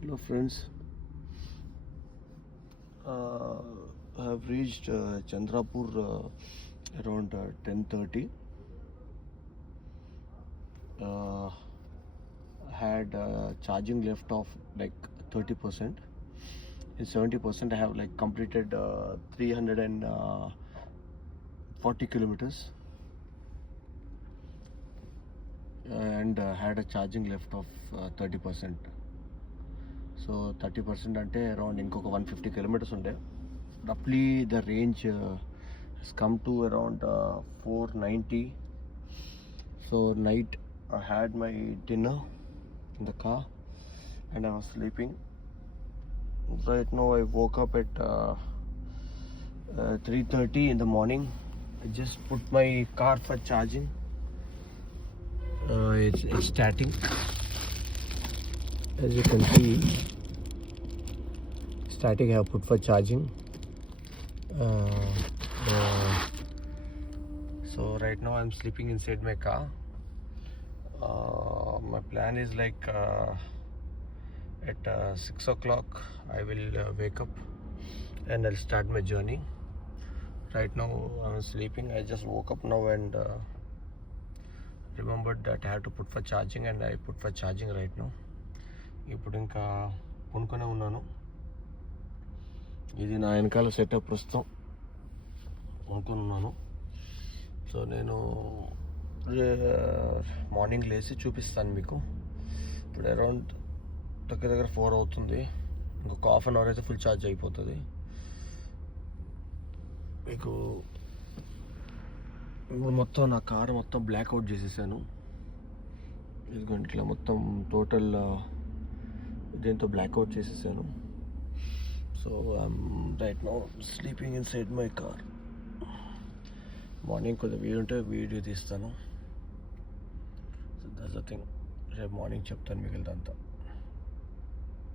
Hello friends, I have reached Chandrapur around 10:30. Had charging left of like 30%. In 70% I have like completed 340 kilometers and had a charging left of 30%. So 30% అంటే around ఇంకొక 150 kilometres ఉండే. రఫ్లీ the range has come to around 490. So night I had my dinner in the car and I was sleeping. Right now I woke up at 3:30 in the morning. I just put my car for charging. It's starting. As you can see, static I have put for charging. So right now I'm sleeping inside my car. My plan is like at 6 o'clock I will wake up and I'll start my journey. Right now I'm sleeping. I just woke up now and remembered that I have to put for charging and I put for charging right now. ఇప్పుడు ఇంకా కొనుక్కొనే ఉన్నాను. ఇది నా వెనకాల సెటప్ ప్రస్తుతం కొనుక్కొని ఉన్నాను. సో నేను మార్నింగ్ లేచి చూపిస్తాను మీకు. ఇప్పుడు అరౌండ్ దగ్గర 4 అవుతుంది. ఇంకొక హాఫ్ అన్ అవర్ అయితే ఫుల్ ఛార్జ్ అయిపోతుంది. మీకు మొత్తం నా కారు మొత్తం బ్లాక్అవుట్ చేసేసాను. ఇదిగోండి ఇట్లా మొత్తం టోటల్ దీంతో బ్లాక్అవుట్ చేసేసాను. So I'm right now sleeping in side my car. Morning కొద్దిగా వీలుంటే వీడియో తీస్తాను. So that's the thing. రేపు మార్నింగ్ చెప్తాను మీకు అంతా.